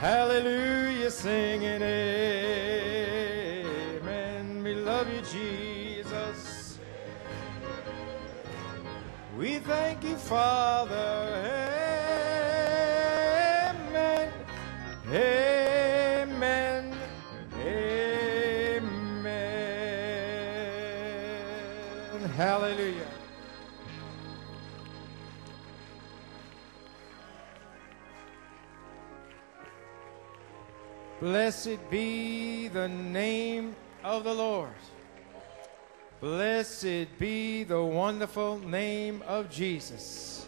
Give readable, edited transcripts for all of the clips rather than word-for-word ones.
Hallelujah, singing amen. We love you, Jesus. We thank you, Father. Amen. Amen. Amen. Hallelujah. Blessed be the name of the Lord. Blessed be the wonderful name of Jesus.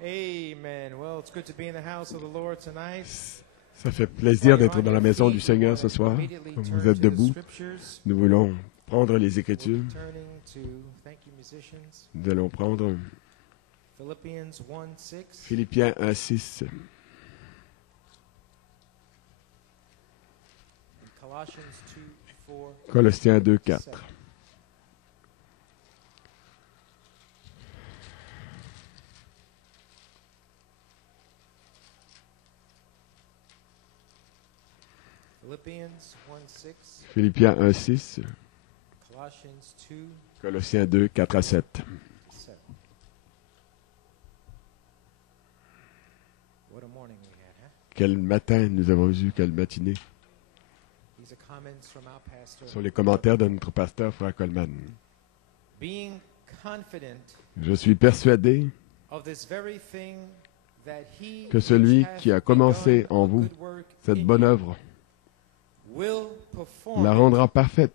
Amen. Well, it's good to be in the house of the Lord tonight. Ça fait plaisir d'être dans la maison du Seigneur ce soir. Comme vous êtes debout, nous voulons prendre les Écritures. Nous allons prendre Philippiens 1:6. Colossiens 2:4. Philippiens 1:6. Colossiens 2:4-7. Quel matin nous avons eu, quelle matinée. Ce sont les commentaires de notre pasteur, Frère Coleman. Je suis persuadé que celui qui a commencé en vous cette bonne œuvre la rendra parfaite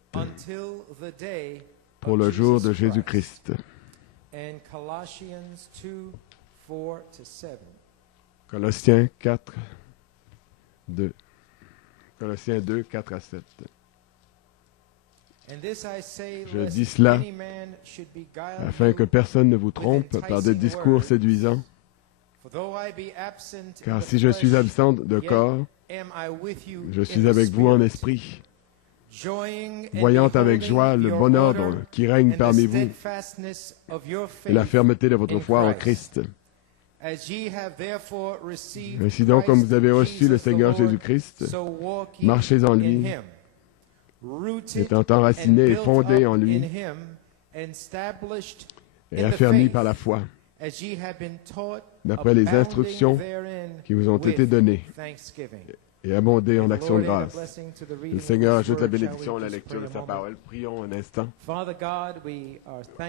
pour le jour de Jésus-Christ. Colossiens 4, 2. Colossiens 2, 4-7. Je dis cela afin que personne ne vous trompe par des discours séduisants, car si je suis absent de corps, je suis avec vous en esprit, voyant avec joie le bon ordre qui règne parmi vous et la fermeté de votre foi en Christ. Ainsi donc, comme vous avez reçu le Seigneur Jésus-Christ, marchez en lui, étant enracinés et fondés en lui, et affermis par la foi, d'après les instructions qui vous ont été données, et abondés en action de grâce. Le Seigneur ajoute la bénédiction à la lecture de sa parole. Prions un instant.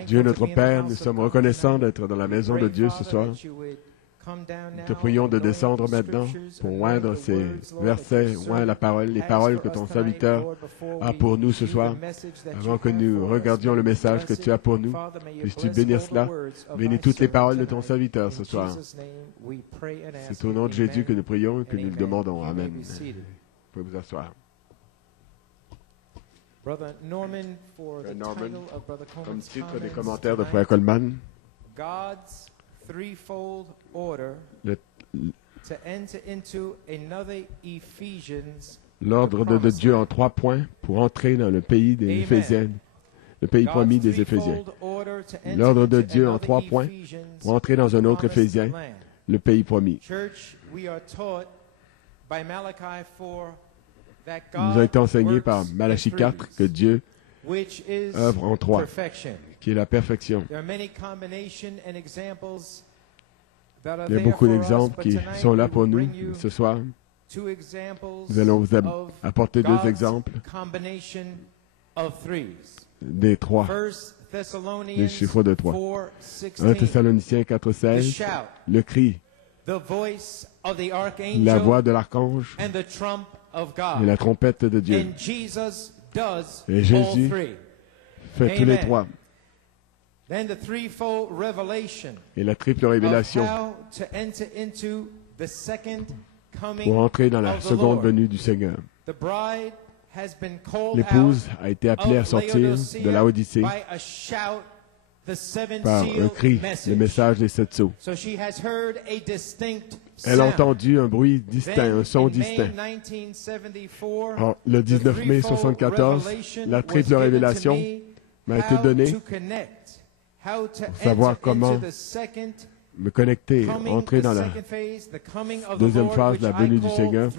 Dieu notre Père, nous sommes reconnaissants d'être dans la maison de Dieu ce soir. Nous te prions de descendre maintenant pour oindre ces versets, oindre la parole, les paroles que ton serviteur a pour nous ce soir. Avant que nous regardions le message que tu as pour nous, puisses-tu bénir cela. Bénis toutes les paroles de ton serviteur ce soir. C'est au nom de Jésus que nous prions et que nous le demandons. Amen. Vous pouvez vous asseoir. Frère Norman, comme titre des commentaires de Frère Coleman, threefold order to enter into another Ephesians. L'ordre de Dieu en 3 points pour entrer dans le pays des Éphésiens, le pays promis des Éphésiens. L'ordre de Dieu en 3 points pour entrer dans un autre Éphésien, le pays promis. Nous a été enseigné par Malachie 4 que Dieu œuvre en 3, qui est la perfection. Il y a beaucoup d'exemples qui sont là pour nous ce soir. Nous allons vous apporter 2 exemples des 3, des chiffres de 3. 1 Thessaloniciens 4:16, le cri, la voix de l'archange et la trompette de Dieu. Et Jésus fait tous les 3. Et la triple révélation pour entrer dans la seconde venue du Seigneur. L'épouse a été appelée à sortir de la Odyssée par un cri, le message des 7 sceaux. Elle a entendu un bruit distinct, un son distinct. Le 19 mai 1974, la triple révélation m'a été donnée pour savoir comment me connecter, entrer dans la deuxième phase de la venue du Seigneur,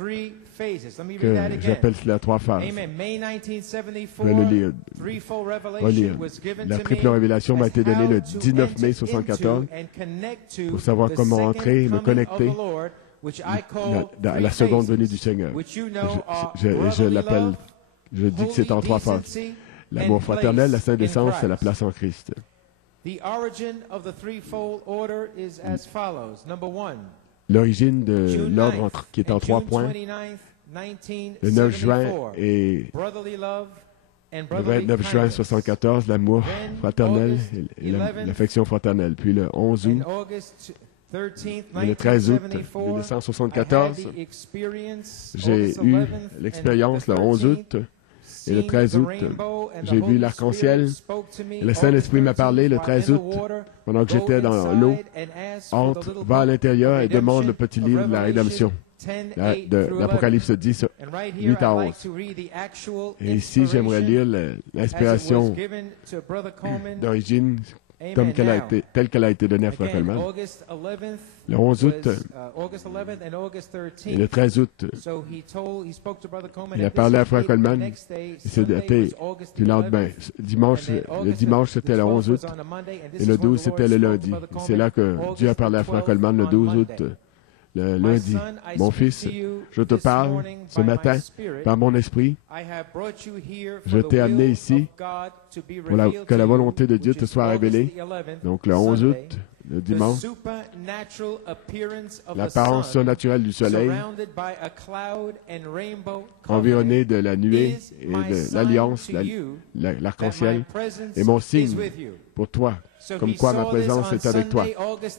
que j'appelle cela 3 phases. Je vais le lire. Relire. La triple révélation m'a été donnée le 19 mai 1974 pour savoir comment entrer et me connecter à la seconde venue du Seigneur. Je l'appelle, je dis que c'est en 3 phases. L'amour fraternel, la sainte essence et la place en Christ. L'origine de l'ordre qui est en 3 points. Le 9 juin et le 29 juin 1974, l'amour fraternel et l'affection fraternelle. Puis le 11 août et le 13 août 1974, j'ai eu l'expérience le 11 août et le 13 août, j'ai vu l'arc-en-ciel. Le Saint-Esprit m'a parlé le 13 août, pendant que j'étais dans l'eau. Entre, va à l'intérieur et demande le petit livre de la rédemption, de l'Apocalypse 10, 8 à 11. Et ici, j'aimerais lire l'inspiration d'origine telle qu'elle a été donnée à Frère Coleman. Le 11 août et le 13 août, il a parlé à Frère Coleman et c'est daté du lendemain. Le dimanche, c'était le 11 août et le 12, c'était le lundi. C'est là que Dieu a parlé à Frère Coleman le 12 août. Le lundi, mon fils, je te parle ce matin par mon esprit. Je t'ai amené ici pour que la volonté de Dieu te soit révélée. Donc le 11 août, le dimanche, l'apparence surnaturelle du soleil, environné de la nuée et de l'alliance, l'arc-en-ciel, est mon signe pour toi, comme quoi ma présence est avec toi.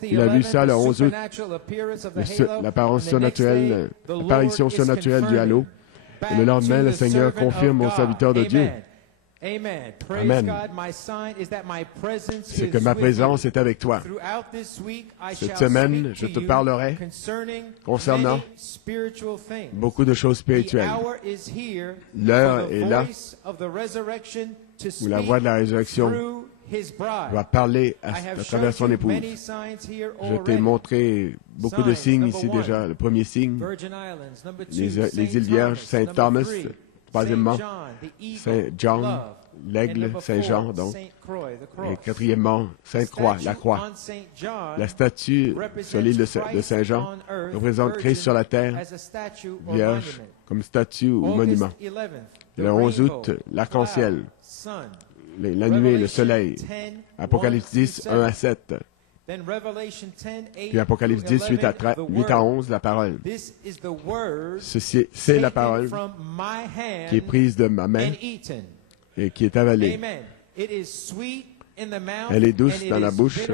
Il a vu ça le 11 août, l'apparence surnaturelle, l'apparition surnaturelle du halo. Et le lendemain, le Seigneur confirme au serviteur de Dieu. Amen. C'est que ma présence est avec toi. Cette semaine, je te parlerai concernant beaucoup de choses spirituelles. L'heure est là où la voix de la résurrection va parler à travers son épouse. Je t'ai montré beaucoup de signes ici déjà. Le premier signe, les îles Vierges, Saint Thomas. Troisièmement, Saint John, l'aigle, Saint Jean, donc. Et quatrièmement, Sainte Croix, la croix. La statue sur l'île de Saint Jean représente Christ sur la terre, vierge, comme statue ou monument. Le 11 août, l'arc-en-ciel, la nuée, le soleil. Apocalypse 10, 1 à 7. Puis Apocalypse 10, 8 à 11, la parole. Ceci, c'est la parole qui est prise de ma main et qui est avalée. Elle est douce dans la bouche,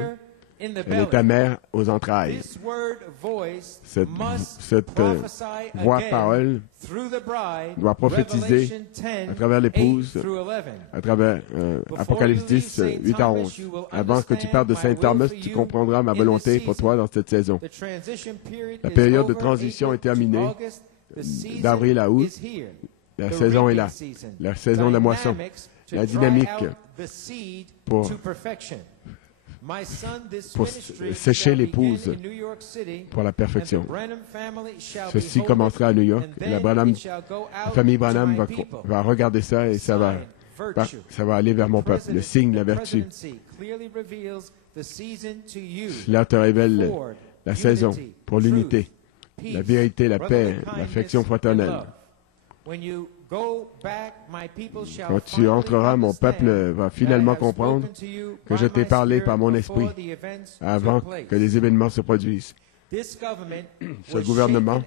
elle est amère aux entrailles. Cette voix parole doit prophétiser à travers l'épouse, à travers Apocalypse 10, 8 à 11. Avant que tu parles de Saint Thomas, tu comprendras ma volonté pour toi dans cette saison. La période de transition est terminée, d'avril à août. La saison est là, la saison de la moisson, la dynamique pour sécher l'épouse pour la perfection. Ceci commencera à New York. La famille Branham va regarder ça et ça va aller vers mon peuple. Le signe, la vertu. Cela te révèle la saison pour l'unité, la vérité, la paix, l'affection fraternelle. Quand tu entreras, mon peuple va finalement comprendre que je t'ai parlé par mon esprit avant que les événements se produisent. Ce gouvernement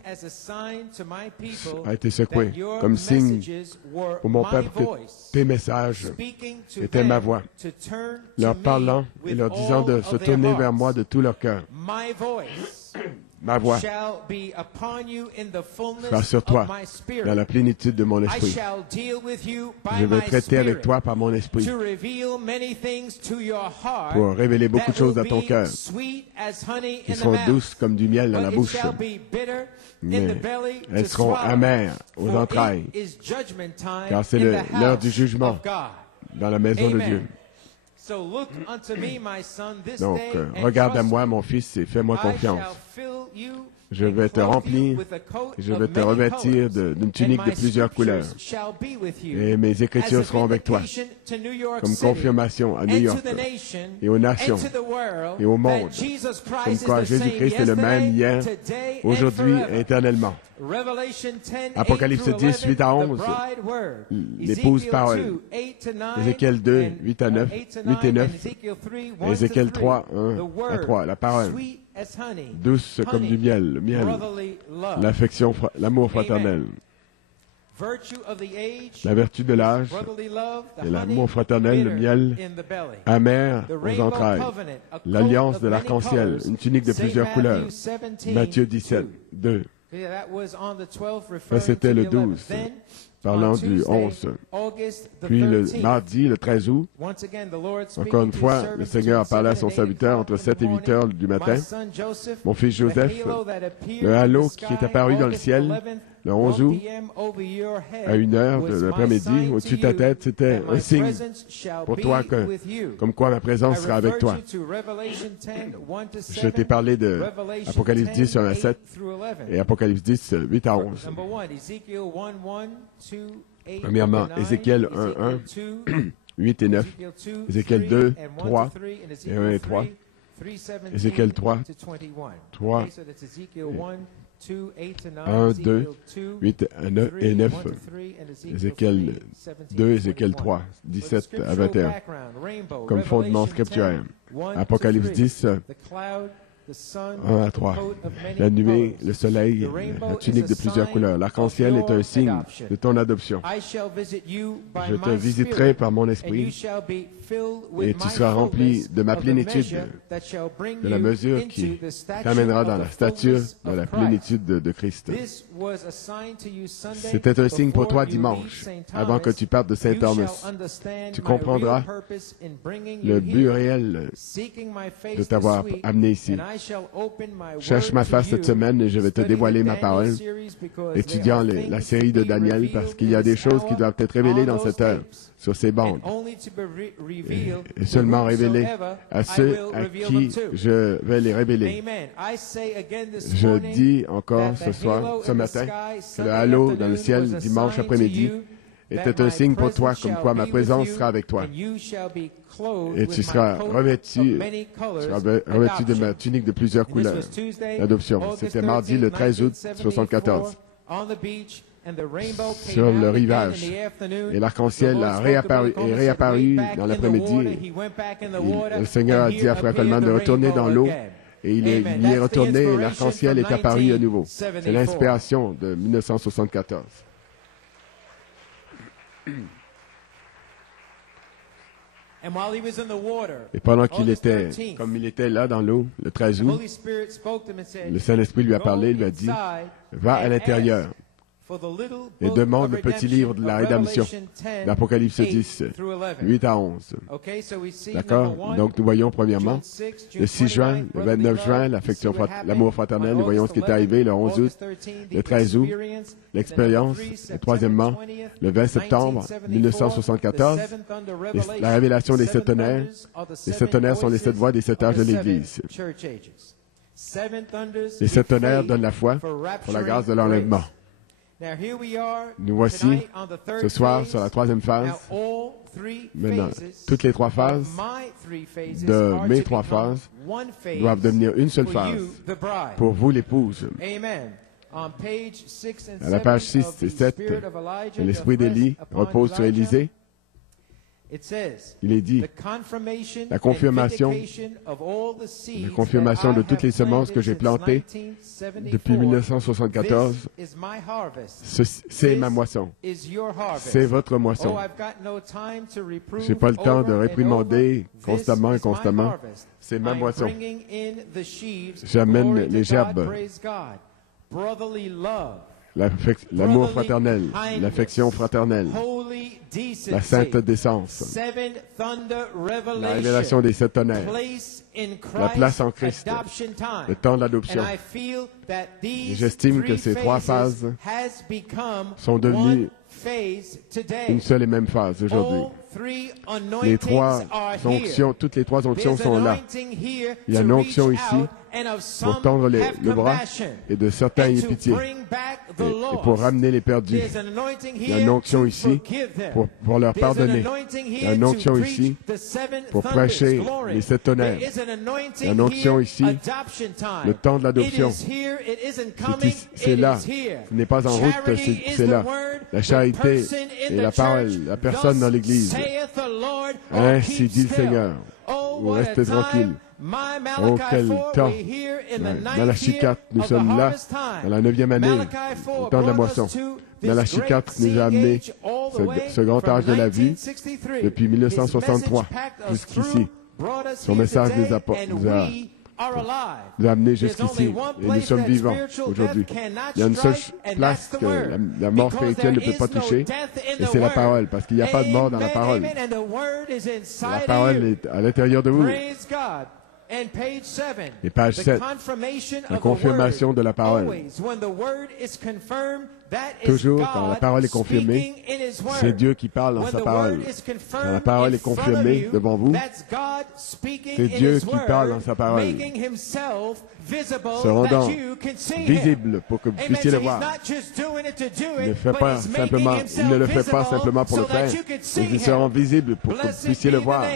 a été secoué comme signe pour mon peuple que tes messages étaient ma voix, leur parlant et leur disant de se tourner vers moi de tout leur cœur. Ma voix sera sur toi dans la plénitude de mon esprit. Je vais traiter avec toi par mon esprit pour révéler beaucoup de choses à ton cœur qui seront douces comme du miel dans la bouche, mais elles seront amères aux entrailles, car c'est l'heure du jugement dans la maison de Dieu. Donc, regarde à moi, mon fils, et fais-moi confiance. Je vais te remplir, et je vais te revêtir d'une tunique de plusieurs couleurs. Et mes écritures seront avec toi, comme confirmation à New York, et aux nations, et au monde, comme quoi Jésus-Christ est le même hier, aujourd'hui et éternellement. Apocalypse 10, 8 à 11, l'épouse parole. Ézéchiel 2, 8 à 9, 8 et 9. Ézéchiel 3, 1 à 3, la parole. Douce comme du miel, le miel, l'affection, l'amour fraternel. La vertu de l'âge et l'amour fraternel, le miel amer aux entrailles. L'alliance de l'arc-en-ciel, une tunique de plusieurs couleurs. Matthieu 17, 2. Ça, c'était le 12, parlant du 11. Puis le mardi, le 13 août, encore une fois, le Seigneur a parlé à son serviteur entre 7 et 8 heures du matin. Mon fils Joseph, le halo qui est apparu dans le ciel, le 11 août, à 1 heure de l'après-midi, au-dessus de ta tête, c'était un signe pour toi comme quoi ma présence sera avec toi. Je t'ai parlé de Apocalypse 10, 1 à 7 et Apocalypse 10, 8 à 11. Premièrement, Ézéchiel 1, 1, 8 et 9, Ézéchiel 2, 3 et 1 et 3, Ézéchiel 3, 3, 1, 2, 8 et 9, Ézéchiel 2, Ézéchiel 3, 17 à 21, comme fondement scripturaire. Apocalypse 10, 1 à 3. La nuée, le soleil, la tunique de plusieurs couleurs. L'arc-en-ciel est un signe de ton adoption. Je te visiterai par mon esprit et tu seras rempli de ma plénitude, de la mesure qui t'amènera dans la stature de la plénitude de Christ. C'était un signe pour toi dimanche, avant que tu partes de Saint-Thomas. Tu comprendras le but réel de t'avoir amené ici. Cherche ma face cette semaine et je vais te dévoiler ma parole, étudiant la série de Daniel, parce qu'il y a des choses qui doivent être révélées dans cette heure, sur ces bandes, et seulement révélées à ceux à qui je vais les révéler. Je dis encore ce matin, que le halo dans le ciel dimanche après-midi était un signe pour toi, comme quoi ma présence sera avec toi. Et tu seras revêtu de ma tunique de plusieurs couleurs. L'adoption. C'était mardi le 13 août 1974. Sur le rivage. Et l'arc-en-ciel est réapparu dans l'après-midi. Le Seigneur a dit à Frère Coleman de retourner dans l'eau. Et il y est retourné et l'arc-en-ciel est apparu à nouveau. C'est l'inspiration de 1974. Et pendant qu'il était, comme il était là dans l'eau, le 13 août, le Saint-Esprit lui a parlé, il lui a dit, va à l'intérieur et demande le petit livre de la rédemption, l'Apocalypse 10, 8 à 11. D'accord? Donc, nous voyons premièrement, le 6 juin, le 29 juin, l'amour fraternel, nous voyons ce qui est arrivé, le 11 août, le 13 août, l'expérience, et troisièmement, le 20 septembre 1974, la révélation des 7 tonnerres. Les 7 tonnerres sont les 7 voix des 7 âges de l'Église. Les 7 tonnerres donnent la foi pour la grâce de l'enlèvement. Nous voici ce soir sur la troisième phase. Maintenant, toutes les 3 phases de mes 3 phases doivent devenir une seule phase pour vous, l'épouse. À la page 6 et 7, l'esprit d'Élie repose sur Élisée. Il est dit, la confirmation de toutes les semences que j'ai plantées depuis 1974, c'est ma moisson. C'est votre moisson. Je n'ai pas le temps de réprimander constamment et constamment. C'est ma moisson. J'amène les gerbes. L'amour fraternel, l'affection fraternelle, la sainte décence, la révélation des 7 tonnerres, la place en Christ, le temps de l'adoption. Et j'estime que ces 3 phases sont devenues une seule et même phase aujourd'hui. Les trois onctions, toutes les trois onctions sont là. Il y a une onction ici pour tendre le bras et de certains ayez pitié et pour ramener les perdus. Il y a une onction ici pour leur pardonner. Il y a une onction ici pour prêcher les 7 tonnerres. Il y a une onction ici, le temps de l'adoption. C'est là, ce n'est pas en route, c'est là. La charité et la parole, la personne dans l'Église. Ainsi dit le Seigneur. Vous restez tranquille. Oh, quel temps! Malachie 4, nous sommes là, dans la 9e année, au temps de la moisson. Malachie 4 nous a amené ce grand âge de la vie depuis 1963 jusqu'ici. Son message nous a amené jusqu'ici et nous sommes vivants aujourd'hui. Il y a une seule place que la mort spirituelle ne peut pas toucher et c'est la parole, parce qu'il n'y a pas de mort dans la parole. La parole est à l'intérieur de vous. Et page 7, la confirmation de la parole. Toujours, quand la parole est confirmée, c'est Dieu qui parle dans sa parole. Quand la parole est confirmée devant vous, c'est Dieu qui parle dans sa parole, se rendant visible pour que vous puissiez le voir. Il ne le fait pas simplement pour le faire, mais il se rend visible pour que vous puissiez le voir.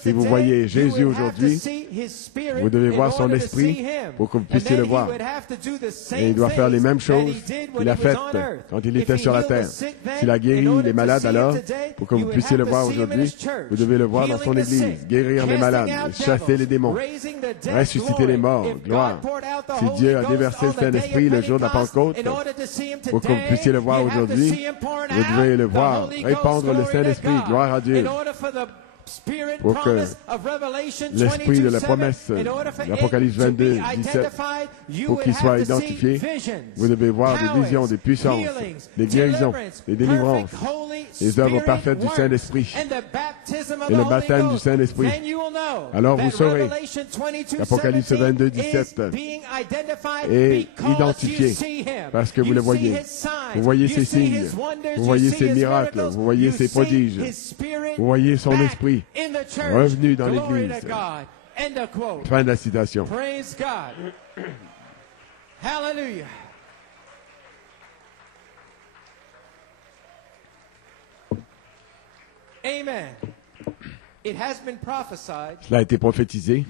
Si vous voyez Jésus aujourd'hui, vous devez voir son esprit pour que vous puissiez le voir. Et il doit faire les mêmes choses qu'il a faites quand il était sur la terre. S'il a guéri les malades alors, pour que vous puissiez le voir aujourd'hui, vous devez le voir dans son Église, guérir les malades, chasser les démons, ressusciter les morts, gloire. Si Dieu a déversé le Saint-Esprit le jour de la Pentecôte, pour que vous puissiez le voir aujourd'hui, vous devez le voir, répandre le Saint-Esprit, gloire à Dieu. Pour que l'esprit de la promesse, l'Apocalypse 22, 17, pour qu'il soit identifié, vous devez voir des visions, des puissances, des guérisons, des délivrances, les œuvres parfaites du Saint-Esprit et le baptême du Saint-Esprit. Alors vous saurez l'Apocalypse 22, 17 est identifié parce que vous le voyez. Vous voyez ses signes, vous voyez ses miracles, vous voyez ses prodiges, vous voyez son esprit revenu dans l'Église. Fin de la citation. Hallelujah. Amen. Cela a été prophétisé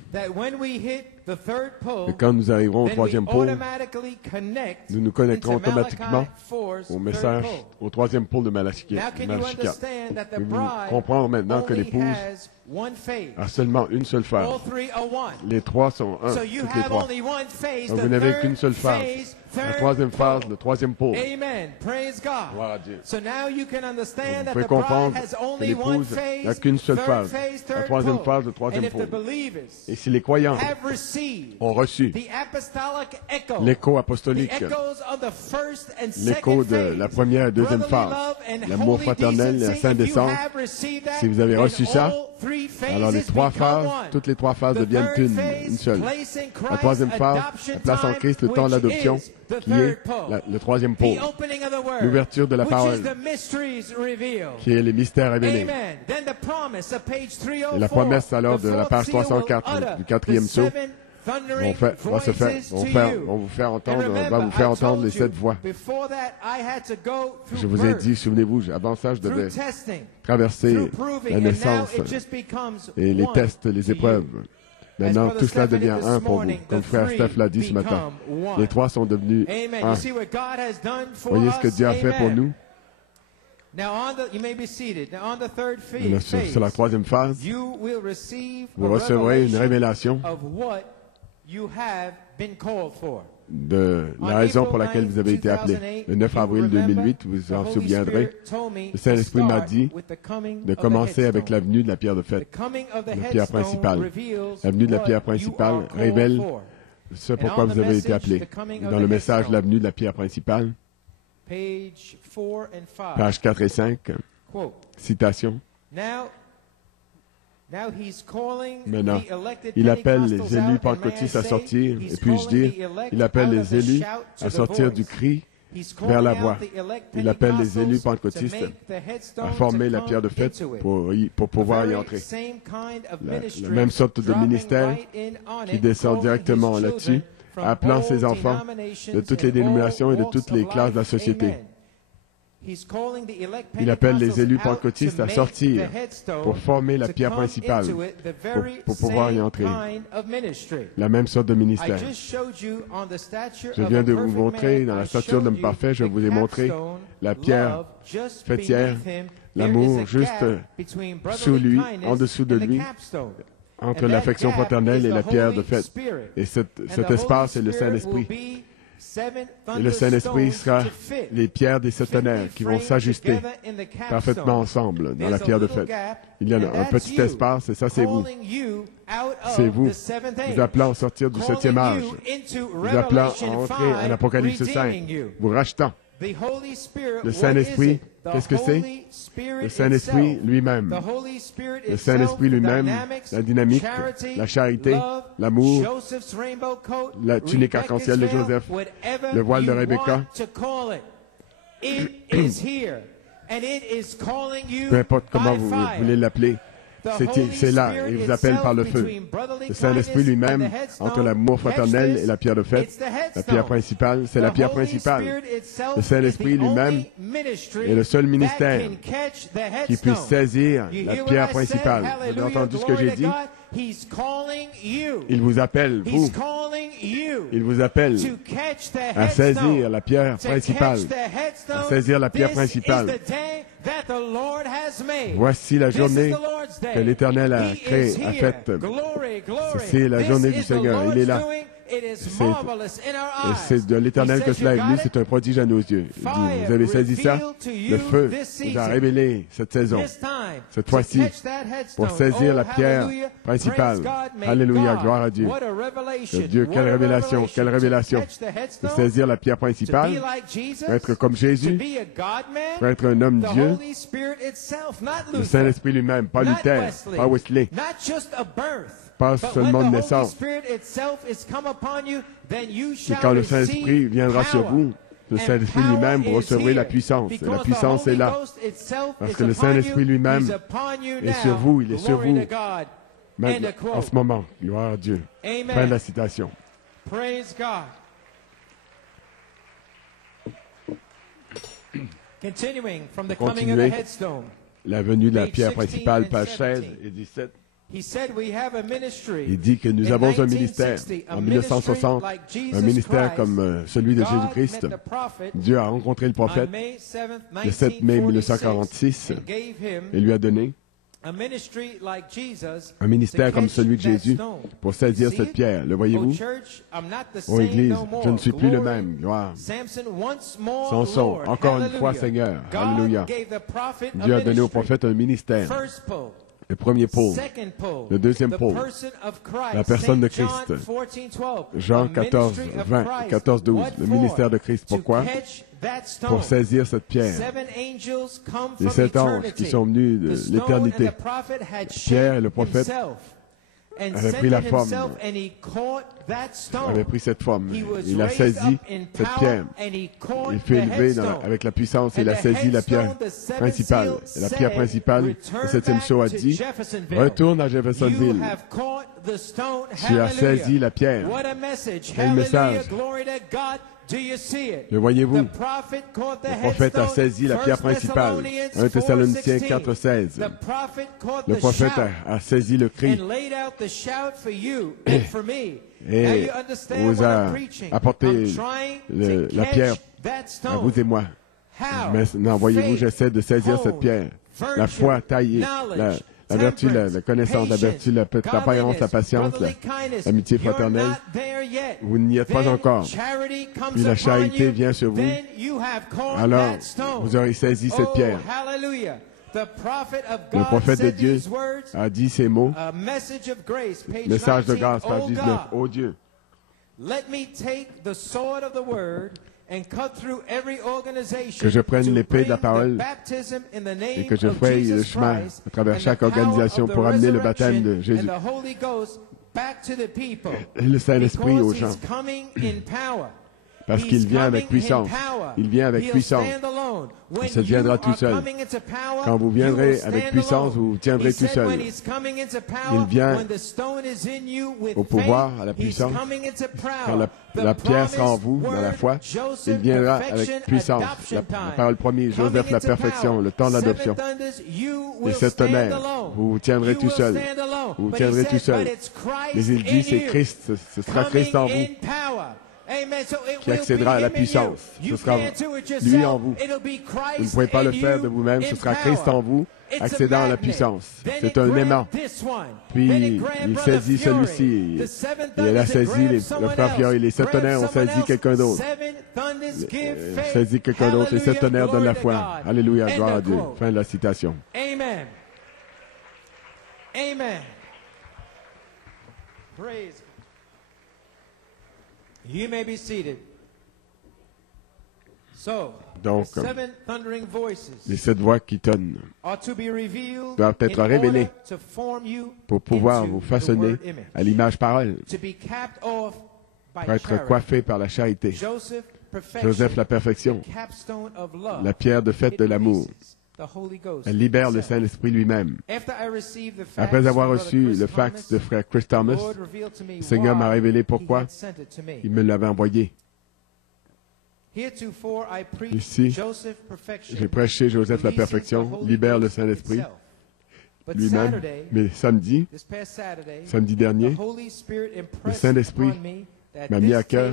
que quand nous arriverons au troisième pôle, nous nous connecterons automatiquement au message, au troisième pôle de Malachie 4. Vous comprenez maintenant que l'épouse a seulement une seule phase. Les trois sont un, toutes les trois. Donc vous n'avez qu'une seule phase. La troisième phase, le troisième pôle. Gloire à Dieu. Vous pouvez comprendre que l'épouse n'a qu'une seule phase. La troisième phase, le troisième pôle. Et si les croyants ont reçu l'écho apostolique, l'écho de la première et deuxième phase, l'amour fraternel et la sainte descente, si vous avez reçu ça, alors les trois phases, toutes les trois phases deviennent une seule. La troisième phase, la place en Christ, le temps de l'adoption, qui est le troisième pôle. L'ouverture de la parole, qui est les mystères révélés. Et la promesse alors de la page 304 du quatrième sceau, va vous faire entendre les 7 voix. Je vous ai dit, souvenez-vous, avant ça, je devais traverser la naissance et les tests, les épreuves. Maintenant, tout cela devient un pour vous, comme frère Steph l'a dit ce matin. Les trois sont devenus un. Voyez ce que Dieu a fait pour nous. Sur la troisième phase, vous recevrez une révélation de la raison pour laquelle vous avez été appelé. Le 9 avril 2008, vous vous en souviendrez, le Saint-Esprit m'a dit de commencer avec la venue de la pierre de fête, la pierre principale. La venue de la pierre principale révèle ce pourquoi vous avez été appelé. Dans le message, la venue de la pierre principale, pages 4 et 5, citation. Maintenant, il appelle les élus pentecôtistes à sortir, et puis-je dire, il appelle les élus à sortir du cri vers la voie. Il appelle les élus pentecôtistes à former la pierre de fête pour pouvoir y entrer. La même sorte de ministère qui descend directement là-dessus, appelant ses enfants de toutes les dénominations et de toutes les classes de la société. Il appelle les élus pentecôtistes à sortir pour former la pierre principale, pour pouvoir y entrer. La même sorte de ministère. Je viens de vous montrer, dans la stature de l'homme parfait, je vous ai montré la pierre fêtière, l'amour juste sous lui, en dessous de lui, entre l'affection fraternelle et la pierre de fête. Et cet espace est le Saint-Esprit. Et le Saint-Esprit sera les pierres des sept tonnerres qui vont s'ajuster parfaitement ensemble dans la pierre de fête. Il y a un petit espace et ça c'est vous. C'est vous. Vous appelant à sortir du septième âge. Vous appelant à entrer en Apocalypse 5. Vous rachetant. Le Saint-Esprit, qu'est-ce que c'est? Le Saint-Esprit lui-même. Le Saint-Esprit lui-même, la dynamique, la charité, l'amour, la tunique arc-en-ciel de Joseph, le voile de Rebecca. Peu importe comment vous voulez l'appeler. C'est là, il vous appelle par le feu. Le Saint-Esprit lui-même, entre l'amour fraternel et la pierre de fête, la pierre principale, c'est la pierre principale. Le Saint-Esprit lui-même est le seul ministère qui puisse saisir la pierre principale. Vous avez entendu ce que j'ai dit? Il vous appelle, vous. Il vous appelle à saisir la pierre principale. À saisir la pierre principale. Voici la journée que l'Éternel a créée, a faite. C'est la journée du Seigneur. Il est là. C'est de l'Éternel que cela est venu, c'est un prodige à nos yeux. Il dit, vous avez saisi ça? Le feu vous a révélé cette saison, cette fois-ci, pour saisir la pierre principale. Alléluia, gloire à Dieu. Dieu, quelle révélation, quelle révélation. De saisir la pierre principale, pour être comme Jésus, pour être un homme Dieu, le Saint-Esprit lui-même, pas Luther, pas Wesley. Pas seulement de naissance. Et quand le Saint-Esprit viendra sur vous, le Saint-Esprit lui-même, vous recevrez la puissance. Et la puissance est là. Parce que le Saint-Esprit lui-même est sur vous, il est sur vous. Maintenant, en ce moment, gloire à Dieu. Fin de la citation. Continuez. La venue de la pierre principale, page 16 et 17. Il dit que nous avons un ministère. En 1960, un ministère comme celui de Jésus-Christ. Dieu a rencontré le prophète le 7 mai 1946 et lui a donné un ministère comme celui de Jésus pour saisir cette pierre. Le voyez-vous? Ô Église, je ne suis plus le même. Gloire. Samson, encore une fois, Seigneur. Alléluia. Dieu a donné au prophète un ministère. Le premier pôle. Le deuxième pôle. La personne de Christ. Jean 14, 20, 14, 12. Le ministère de Christ. Pourquoi? Pour saisir cette pierre. Les 7 anges qui sont venus de l'éternité. Pierre et le prophète avait pris la forme. Avait pris cette forme. Il a saisi cette pierre. Il fut élevé avec la puissance et il a saisi la pierre principale. Et la pierre principale, le 7e sceau a dit, retourne à Jeffersonville. Tu as saisi la pierre. Quel message! Le voyez-vous? Le prophète a saisi la pierre principale. 1 Thessaloniciens 4,16. Le prophète a saisi le cri et vous a apporté la pierre à vous et moi. Maintenant, voyez-vous, j'essaie de saisir cette pierre. La foi taillée, la vertu, la connaissance, la vertu, la patience, la patience, l'amitié fraternelle. Vous n'y êtes pas encore. Puis la charité vient sur vous. Alors, vous aurez saisi cette pierre. Le prophète de Dieu a dit ces mots. Message de grâce, page 19. Ô Dieu, que je prenne l'épée de la parole et que je fraye le chemin à travers chaque organisation pour amener le baptême de Jésus et le Saint-Esprit aux gens. Parce qu'il vient avec puissance. Il vient avec puissance. Il se tiendra tout seul. Quand vous viendrez avec puissance, vous vous tiendrez tout seul. Il vient au pouvoir, à la puissance. Quand la pierre sera en vous, dans la foi, il viendra avec puissance. La parole promise, Joseph, la perfection, le temps de l'adoption. Les 7 tonnerres, vous vous tiendrez tout seul. Vous vous tiendrez tout seul. Mais il dit, c'est Christ, ce sera Christ en vous qui accédera à la puissance. Ce sera lui en vous. Vous ne pouvez pas le faire de vous-même, ce sera Christ en vous, accédant à la puissance. C'est un aimant. Puis il saisit celui-ci. Et elle a saisi le frère Fiori. Les 7 tonnerres ont saisi quelqu'un d'autre. Saisi quelqu'un d'autre. Les 7 tonnerres donnent la foi. Alléluia, gloire à Dieu. Fin de la citation. Amen. Amen. Praise. You may be seated. Donc, les 7 voix qui tonnent doivent être révélées pour pouvoir vous façonner à l'image parole, pour être coiffé par la charité. Joseph, la perfection, la pierre de fête de l'amour. Elle libère le Saint-Esprit lui-même. Après avoir reçu le fax de frère Chris Thomas, le Seigneur m'a révélé pourquoi il me l'avait envoyé. Ici, j'ai prêché Joseph la perfection, libère le Saint-Esprit lui-même. Mais samedi dernier, le Saint-Esprit m'a mis à cœur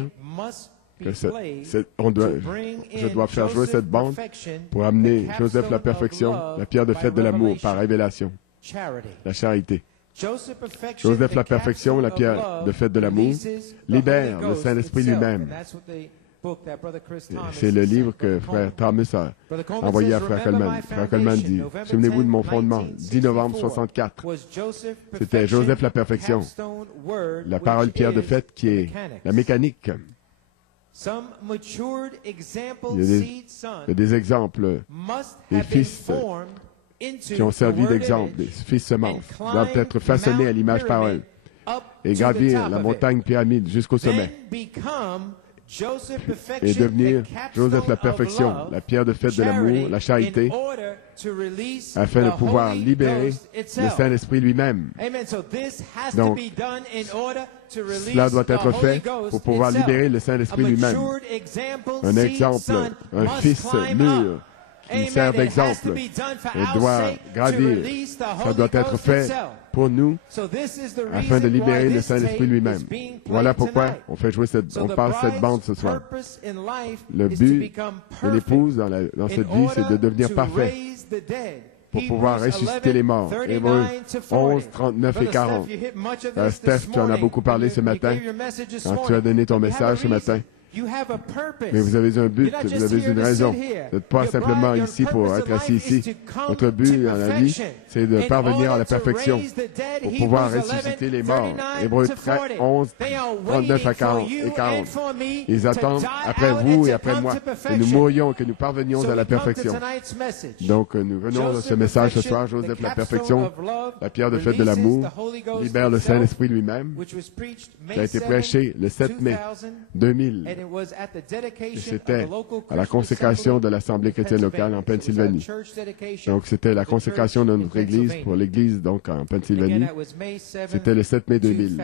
que je dois faire jouer cette bande pour amener Joseph la perfection, la pierre de fête de l'amour, par révélation, la charité. Joseph la perfection, la pierre de fête de l'amour, libère le Saint-Esprit lui-même. C'est le livre que frère Thomas a envoyé à frère Coleman. Frère Coleman dit, souvenez-vous de mon fondement, 10 novembre 64. C'était Joseph la perfection, la parole pierre de fête qui est la mécanique. Il y a des exemples, des fils qui ont servi d'exemple, des fils semences, doivent être façonnés à l'image parole et gravir la montagne pyramide jusqu'au sommet et devenir Joseph la perfection, la pierre de fête de l'amour, la charité, afin de pouvoir libérer le Saint-Esprit lui-même. Donc, cela doit être fait pour pouvoir libérer le Saint-Esprit lui-même. Un exemple, un fils mûr qui sert d'exemple et doit gravir. Ça doit être fait pour nous afin de libérer le Saint-Esprit lui-même. Voilà pourquoi on fait jouer on passe cette bande ce soir. Le but de l'épouse dans cette vie, c'est de devenir parfait pour pouvoir ressusciter les morts. Hébreux 11, 39 et 40. Steph, tu en as beaucoup parlé ce matin, quand tu as donné ton message ce matin. Mais vous avez un but, vous avez une raison. Vous n'êtes pas simplement ici pour être assis ici. Votre but dans la vie, c'est de parvenir à la perfection pour pouvoir ressusciter les morts. Hébreux 11, 39 à 40 et 40. Ils attendent après vous et après moi que nous mourions et que nous parvenions à la perfection. Donc, nous venons de ce message ce soir, Joseph la perfection, la pierre de fête de l'amour, libère le Saint-Esprit lui-même, qui a été prêché le 7 mai 2000. Et c'était à la consécration de l'Assemblée chrétienne locale en Pennsylvanie. Donc, c'était la consécration de notre Église pour l'Église donc en Pennsylvanie. C'était le 7 mai 2000.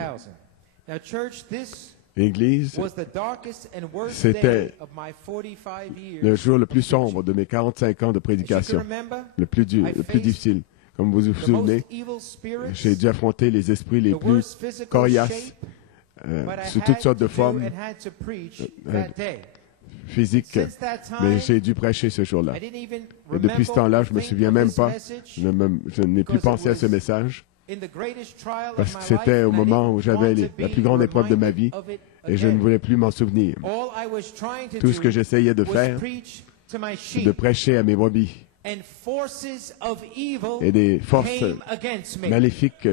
L'Église, c'était le jour le plus sombre de mes 45 ans de prédication, le plus dur, le plus difficile. Comme vous vous souvenez, j'ai dû affronter les esprits les plus coriaces, sous toutes sortes de formes physiques, mais j'ai dû prêcher ce jour-là. Et depuis ce temps-là, je ne me souviens même pas, je n'ai plus pensé à ce message, parce que c'était au moment où j'avais la plus grande épreuve de ma vie, et je ne voulais plus m'en souvenir. Tout ce que j'essayais de faire, c'est de prêcher à mes brebis. Et des forces maléfiques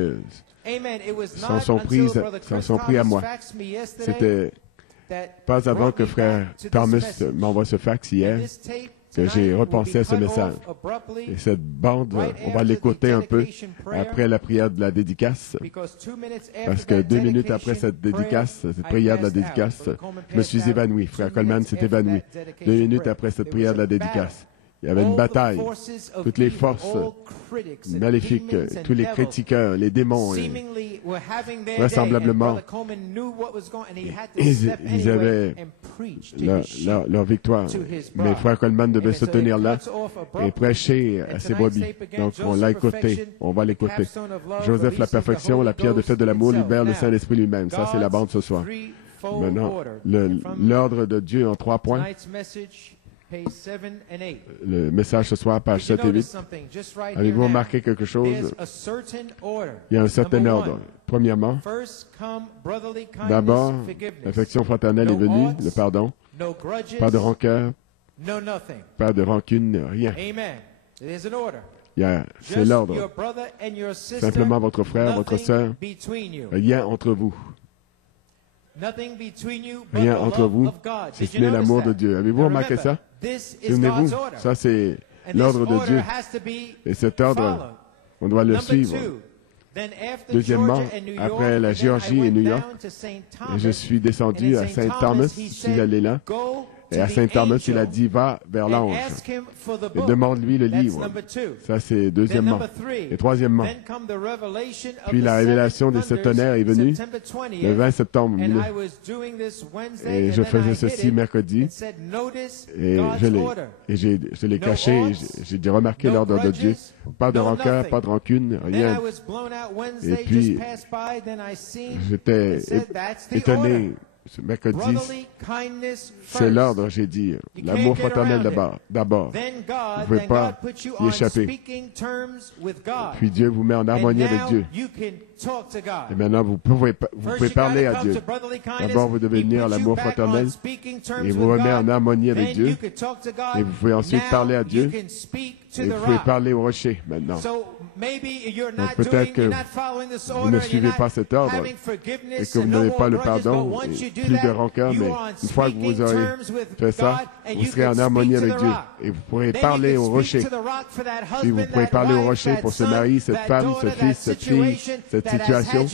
s'en sont pris à moi. C'était pas avant que frère Thomas m'envoie ce fax hier. que j'ai repensé à ce message. Et cette bande, on va l'écouter un peu après la prière de la dédicace, parce que 2 minutes après cette dédicace, cette prière de la dédicace, je me suis évanoui. Frère Coleman s'est évanoui. 2 minutes après cette prière de la dédicace. Il y avait une bataille. Toutes les forces maléfiques, tous les critiqueurs, les démons, vraisemblablement, ils avaient leur victoire. Mais Frère Coleman devait se tenir là et prêcher à ses brebis. Donc, on l'a écouté. On va l'écouter. Joseph, la perfection, la pierre de fête de l'amour, libère le Saint-Esprit lui-même. Ça, c'est la bande ce soir. Maintenant, l'ordre de Dieu en 3 points. Le message ce soir, page 7 et 8. Avez-vous remarqué quelque chose? Il y a un certain ordre. Premièrement, d'abord, l'affection fraternelle est venue, le pardon, pas de rancœur, pas de rancune, rien. C'est l'ordre. Simplement votre frère, votre sœur, rien entre vous. Rien entre vous, si ce n'est l'amour de Dieu. Avez-vous remarqué ça? Souvenez-vous, ça c'est l'ordre de Dieu. Et cet ordre, on doit le suivre. Deuxièmement, après la Géorgie et New York, je suis descendu à Saint Thomas, s'il allait là. Et à Saint Thomas, il a dit, va vers l'ange et demande-lui le livre. Ça, c'est deuxièmement. Et troisièmement, puis la révélation des 7 tonnerres est venue le 20 septembre. Et je faisais ceci mercredi. Et je l'ai caché. Et j'ai remarqué l'ordre de Dieu. Pas de rancœur, pas de rancune, rien. Et puis, j'étais étonné. Ce mercredi, c'est l'ordre, j'ai dit. L'amour fraternel d'abord. Vous ne pouvez pas y échapper. Puis Dieu vous met en harmonie avec Dieu. Et maintenant, vous pouvez parler à Dieu. D'abord, vous devez venir à l'amour fraternel et vous remet en harmonie avec Dieu. Et vous pouvez ensuite parler à Dieu. Et vous pouvez parler au rocher maintenant. Donc peut-être que vous ne suivez pas cet ordre et que vous n'avez pas le pardon et plus de rancœur, mais une fois que vous aurez fait ça, vous serez en harmonie avec Dieu. Et vous pourrez parler au rocher. Puis vous pourrez parler au rocher pour ce mari, cette femme, ce fils, cette fille, cette situation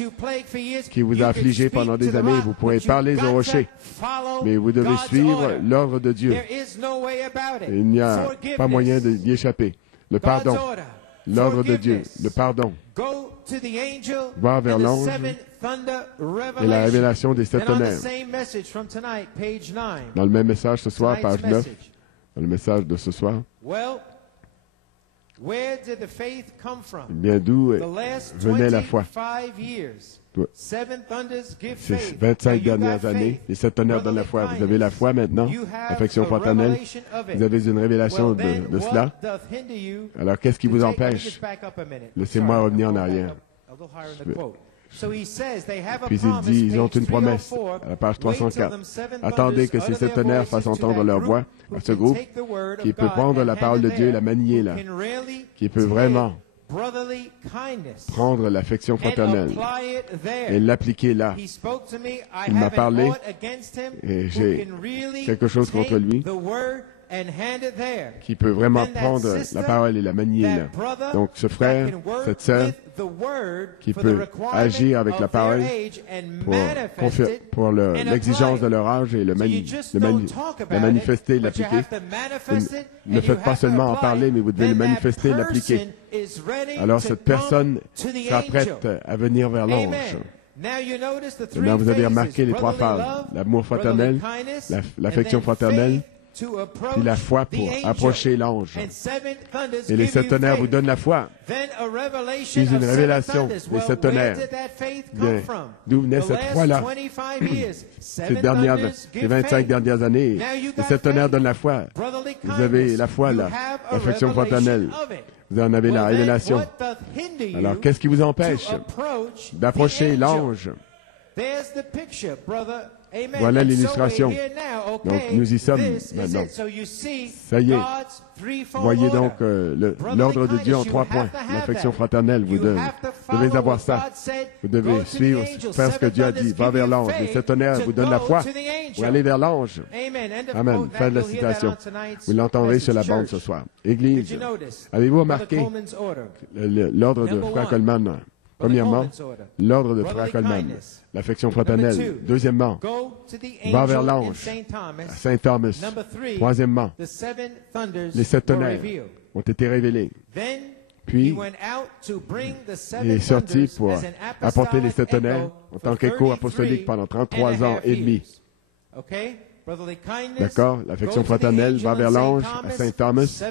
qui vous a affligé pendant des années. Vous pourrez parler au rocher. Mais vous devez suivre l'ordre de Dieu. Et il n'y a pas moyen d'y échapper. Le pardon. L'ordre de Dieu, le pardon. Va vers l'ange et la révélation des 7 tonnerres. Dans le même message ce soir, page 9, dans le message de ce soir, eh bien, d'où venait la foi? Ces 25 dernières années, les 7 tonnerres donnent la foi. Vous avez la foi maintenant, affection fraternelle. Vous avez une révélation de cela. Alors, qu'est-ce qui vous empêche? Laissez-moi revenir en arrière. Puis il dit, ils ont une promesse, à la page 304. Attendez que ces 7 tonnerres fassent entendre leur voix à ce groupe qui peut prendre la parole de Dieu et la manier là, qui peut vraiment prendre l'affection fraternelle et l'appliquer là. Il m'a parlé et j'ai quelque chose contre lui qui peut vraiment prendre la parole et la manier là. Donc ce frère, cette sœur qui peut agir avec la parole pour l'exigence de leur âge et la manifester et l'appliquer. Ne faites pas seulement en parler, mais vous devez le manifester et l'appliquer. Alors cette personne sera prête à venir vers l'ange. Maintenant, vous avez remarqué les 3 phases. L'amour fraternel, l'affection fraternelle, puis la foi pour approcher l'ange. Et les 7 tonnerres vous donnent la foi. Puis une révélation des 7 tonnerres. D'où venait cette foi-là? Ces 25 dernières années, les 7 tonnerres donnent la foi. Vous avez la foi là, l'affection fraternelle. Vous en avez la révélation. Alors, qu'est-ce qui vous empêche d'approcher l'ange? Voilà l'illustration. Donc, nous y sommes maintenant. Ça y est. Voyez donc l'ordre de Dieu en 3 points. L'affection fraternelle, vous devez avoir ça. Vous devez suivre, faire ce que Dieu a dit. Va vers l'ange. Les 7 tonnerres vous donnent la foi. Vous allez vers l'ange. Amen. Fin de la citation. Vous l'entendrez sur la bande ce soir. Église, avez-vous remarqué l'ordre de Frère Coleman? Premièrement, l'ordre de Frère Coleman, l'affection fraternelle. Deuxièmement, va vers l'ange, à Saint Thomas. Troisièmement, les 7 tonnerres ont été révélés. Puis, il est sorti pour apporter les 7 tonnerres en tant qu'écho apostolique pendant 33 ans et demi. D'accord? L'affection fraternelle va vers l'ange à Saint Thomas.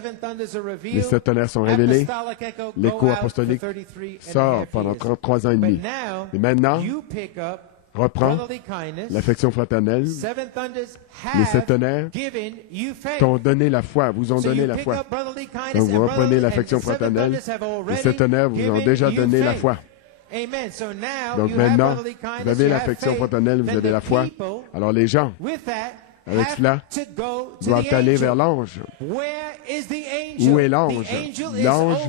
Les 7 tonnerres sont révélés. L'écho apostolique sort pendant 33 ans et demi. Et maintenant, reprends l'affection fraternelle. Les 7 tonnerres t'ont donné la foi, vous ont donné la foi. Donc vous reprenez l'affection fraternelle. Les 7 tonnerres vous ont déjà donné la foi. Donc maintenant, vous avez l'affection fraternelle, vous avez la foi. Alors les gens, avec cela, doivent aller vers l'ange. Où est l'ange? L'ange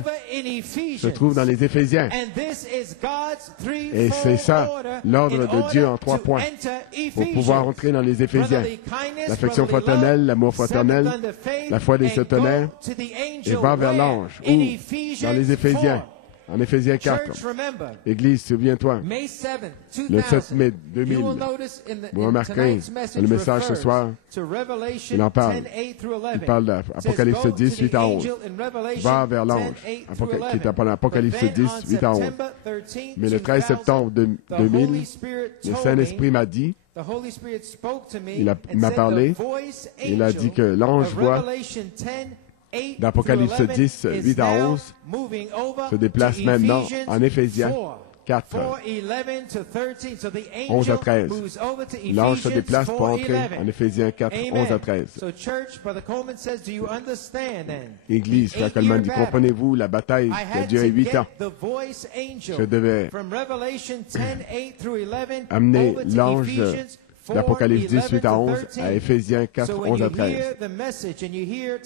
se trouve dans les Éphésiens. Et c'est ça, l'ordre de Dieu en 3 points, pour pouvoir entrer dans les Éphésiens. L'affection fraternelle, l'amour fraternel, la foi des 7 tonnerres, et va vers l'ange. Où? Dans les Éphésiens. En Éphésiens 4, Église, souviens-toi, le 7 mai 2000, vous remarquerez, le message ce soir, il en parle. Il parle d'Apocalypse 10, 8 à 11. Va vers l'ange, qui est appelé Apocalypse 10, 8 à 11. Mais le 13 septembre 2000, le Saint-Esprit m'a dit, il m'a parlé, il a dit que l'ange voit d'Apocalypse 10, 8 à 11, se déplace maintenant en Éphésiens 4, 11 à 13. L'ange se déplace pour entrer en Éphésiens 4, 11 à 13. Église, Frère Coleman dit, comprenez-vous la bataille qui a duré 8 ans? Je devais amener l'ange d'Apocalypse 10, 8 à 11 à Éphésiens 4, 11 à 13.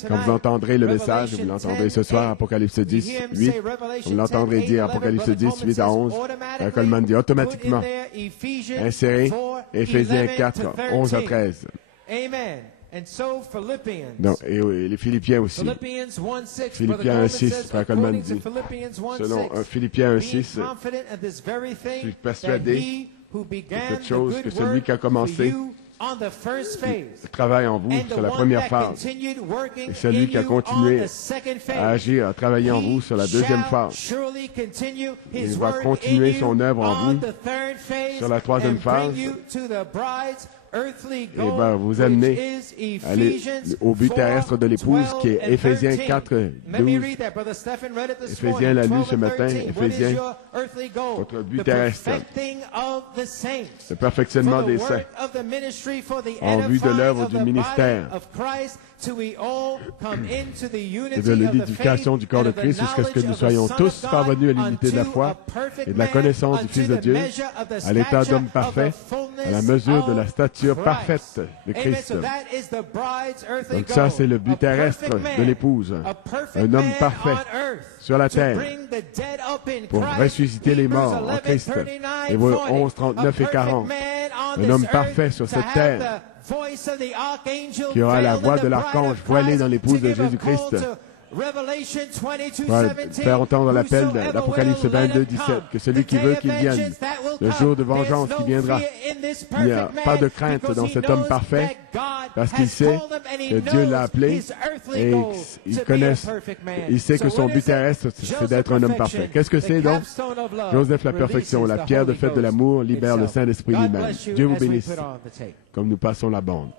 Quand vous entendrez le message, vous l'entendrez ce soir, Apocalypse 10, 8, vous l'entendrez dire Apocalypse 10, 8 à 11, Frère Coleman dit automatiquement, insérez Éphésiens 4, 11 à 13. Donc, et les Philippiens aussi. Philippiens 1, 6, Frère Coleman dit, selon Philippiens 1, 6, je suis persuadé cette chose que celui qui a commencé le travail en vous sur la première phase et celui qui a continué à agir, à travailler en vous sur la deuxième phase. Il va continuer son œuvre en vous sur la troisième phase et va vous amener à aller au but terrestre de l'épouse qui est Éphésiens 4, 12. Éphésiens l'a lu ce matin, Éphésiens, votre but terrestre, le perfectionnement des saints, en vue de l'œuvre du ministère et de l'édification du corps de Christ jusqu'à ce que nous soyons tous parvenus à l'unité de la foi et de la connaissance du Fils de Dieu, à l'état d'homme parfait, à la mesure de la stature parfaite de Christ. Donc ça, c'est le but terrestre de l'épouse. Un homme parfait sur la terre pour ressusciter les morts en Christ. Hébreux 11, 39 et 40. Un homme parfait sur cette terre qui aura la voix de l'archange voilée dans l'épouse de Jésus-Christ. Faire entendre l'appel d'Apocalypse 22, 17, que celui qui veut qu'il vienne, le jour de vengeance qui viendra, il n'y a pas de crainte dans cet homme parfait, parce qu'il sait que Dieu l'a appelé et il sait que son but terrestre, c'est d'être un homme parfait. Qu'est-ce que c'est donc? Joseph la perfection, la pierre de fête de l'amour libère le Saint-Esprit lui-même. Dieu vous bénisse, comme nous passons la bande.